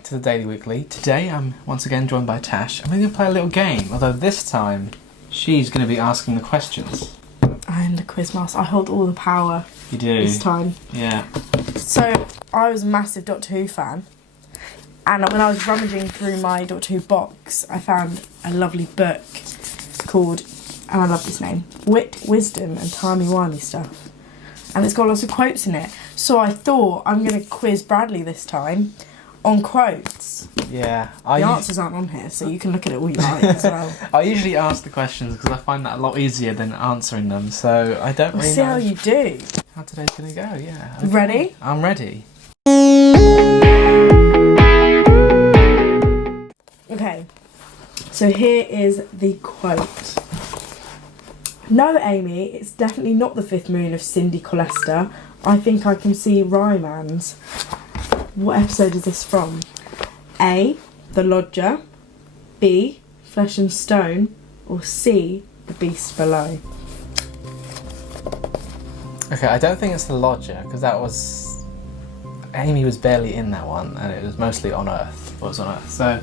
back to the Daily Weekly. Today I'm once again joined by Tash. I'm going to play a little game, although this time she's going to be asking the questions. I'm the quizmaster. I hold all the power. You do? This time. Yeah. So, I was a massive Doctor Who fan. And when I was rummaging through my Doctor Who box, I found a lovely book called, and I love this name, Wit, Wisdom and Timey-Wimey Stuff. And it's got lots of quotes in it. So I thought I'm going to quiz Bradley this time on quotes. Yeah. The answers aren't on here, so you can look at it all you like as well. I usually ask the questions because I find that a lot easier than answering them, so I don't really see know how you do. how today's going to go, yeah. Okay. Ready? I'm ready. Okay, so here is the quote. No, Amy, it's definitely not the fifth moon of Cindy Colester. I think I can see Ryman's. What episode is this from? A, The Lodger, B, Flesh and Stone, or C, The Beast Below? Okay, I don't think it's the Lodger, because that was... Amy was barely in that one, and it was mostly on Earth. What was on Earth, so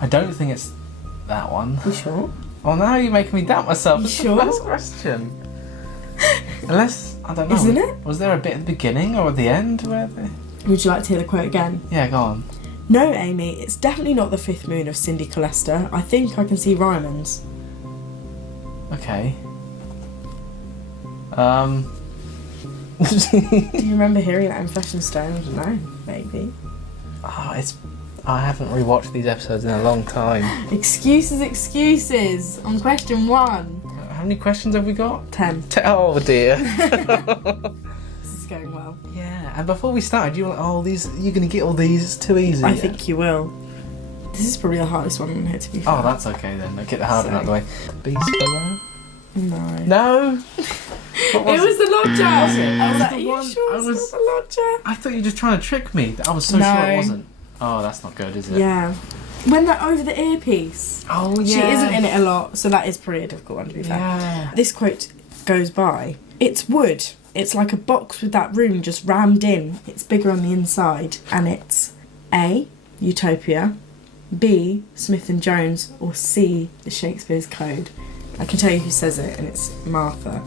I don't think it's that one. You sure? Oh, now you're making me doubt myself. It's sure? the first question. Unless, I don't know. Isn't it? Was there a bit at the beginning or at the end where they... Would you like to hear the quote again? Yeah, go on. No, Amy, it's definitely not the fifth moon of Cindy Colester. I think I can see Ryman's. Okay. Do you remember hearing that in Flesh and Stone? I don't know, maybe. Oh, I haven't rewatched these episodes in a long time. Excuses on question 1. How many questions have we got? 10. Oh dear. This is going well. Yeah, and before we started, you were like, oh, you're going to get all these, it's too easy. I think you will. This is probably the hardest one on here, to be fair. Oh, that's okay then. I'll get the hard one out of the way. Beast Below? No. No? What was it was the Lodger! Was it? I was like, the are you one- sure it's not the Lodger? I thought you were just trying to trick me. I was so No. sure it wasn't. Oh, that's not good, is it? Yeah. When they're over the earpiece. Oh, yeah. She isn't in it a lot, so that is pretty a difficult one, to be fair. Yeah. This quote goes by. It's wood. It's like a box with that room just rammed in. It's bigger on the inside. And it's A, Utopia, B, Smith and Jones, or C, the Shakespeare's Code. I can tell you who says it, and it's Martha.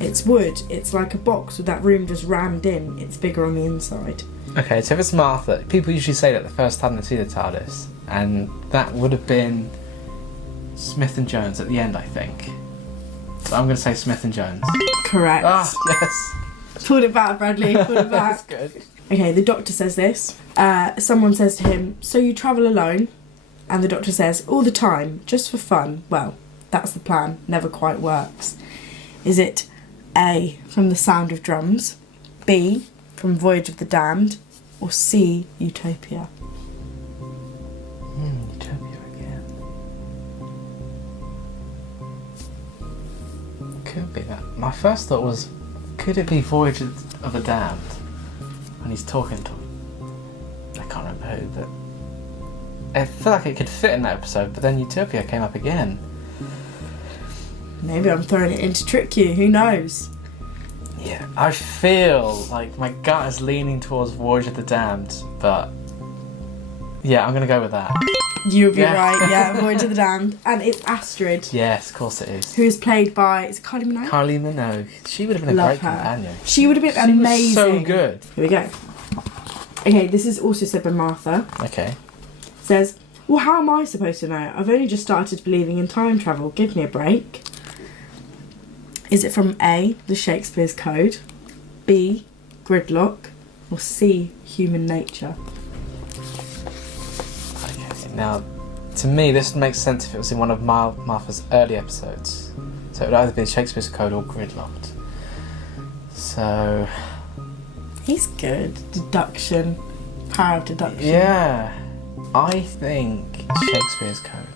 It's wood. It's like a box with that room just rammed in. It's bigger on the inside. Okay, so if it's Martha, people usually say that the first time they see the TARDIS, and that would have been Smith and Jones at the end, I think. So I'm going to say Smith and Jones. Correct. Ah, yes. Pulled it back, Bradley. Pulled it That's back. good. Okay, the doctor says this. Someone says to him, so you travel alone? And the doctor says, all the time, just for fun. Well, that's the plan. Never quite works. Is it A, from The Sound of Drums, B, from Voyage of the Damned, or C, Utopia? Utopia again. Could be that. My first thought was, could it be Voyage of the Damned? When he's talking to I can't remember who, but I feel like it could fit in that episode, but then Utopia came up again. Maybe I'm throwing it in to trick you. Who knows? Yeah, I feel like my gut is leaning towards Voyage of the Damned, but yeah, I'm going to go with that. You'll be Yeah. right, yeah, Voyage of the Damned. And it's Astrid, Yes, of course it is. who is played by, is it Kylie Minogue? Kylie Minogue. She would have been a Love great her. companion. She would have been She amazing. was so good. Here we go. Okay, this is also said by Martha. Okay. Says, well, how am I supposed to know? I've only just started believing in time travel. Give me a break. Is it from A, the Shakespeare's Code, B, Gridlock, or C, Human Nature? Okay, now, to me, this makes sense if it was in one of Martha's early episodes. So it would either be Shakespeare's Code or Gridlocked. So... He's good. Deduction. Power of deduction. yeah. I think Shakespeare's Code.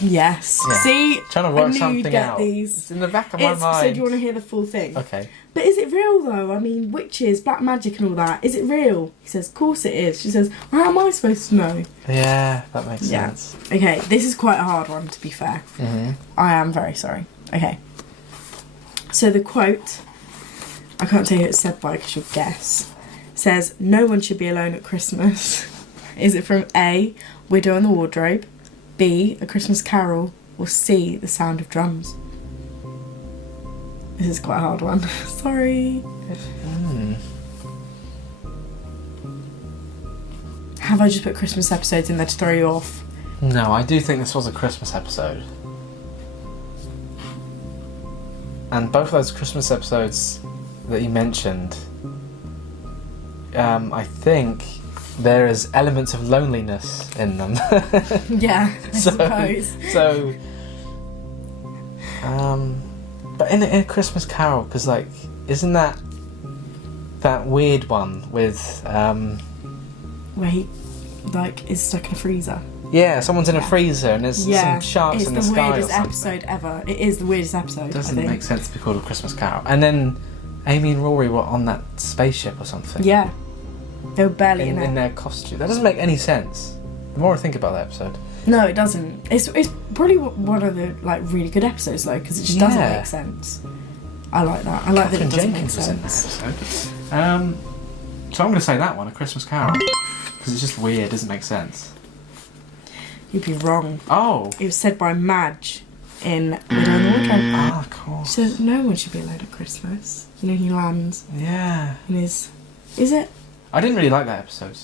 Yes. Yeah. See? Trying to work I knew something you'd get out. these. It's in the back of my So mind. do you want to hear the full thing? Okay. But is it real though? I mean, witches, black magic and all that. Is it real? He says, of course it is. She says, well, how am I supposed to know? Yeah, that makes Yeah. sense. Okay, this is quite a hard one to be fair. Mm-hmm. I am very sorry. Okay. So the quote, I can't tell you who it's said by because you'll guess, says, no one should be alone at Christmas. Is it from A, Widow and the Wardrobe, B, A Christmas Carol, or C, The Sound of Drums? This is quite a hard one. Sorry. Have I just put Christmas episodes in there to throw you off? No, I do think this was a Christmas episode. And both of those Christmas episodes that you mentioned, I think there is elements of loneliness in them. Yeah, I suppose. But in a Christmas Carol, because like, isn't that weird one with where he like is stuck in a freezer? Yeah, someone's in a freezer and there's some sharks in the sky. It's the weirdest episode ever. It is the weirdest episode. Doesn't make sense to be called a Christmas Carol. And then Amy and Rory were on that spaceship or something. Yeah, they were barely in their costume. That doesn't make any sense. The more I think about that episode. No, it doesn't. It's probably one of the like really good episodes though, because it just doesn't make sense. I like that. I like that it doesn't make sense. So I'm going to say that one, A Christmas Carol, because it's just weird. Doesn't make sense. You'd be wrong. Oh. It was said by Madge in Widow and the Wardrobe. Ah, of course. So no one should be alone at Christmas. You know, he lands. Yeah. In his... Is it? I didn't really like that episode.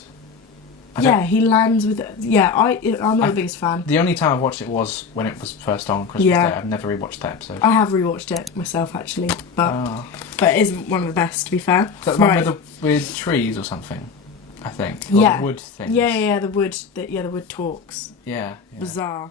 Yeah, he lands with... Yeah, I'm not the biggest fan. The only time I watched it was when it was first on Christmas Day. I've never rewatched that episode. I have rewatched it myself, actually. But it isn't one of the best, to be fair. Is that the one with trees or something? I think. Or the wood thing. Yeah, the wood. The wood talks. Yeah. Bizarre.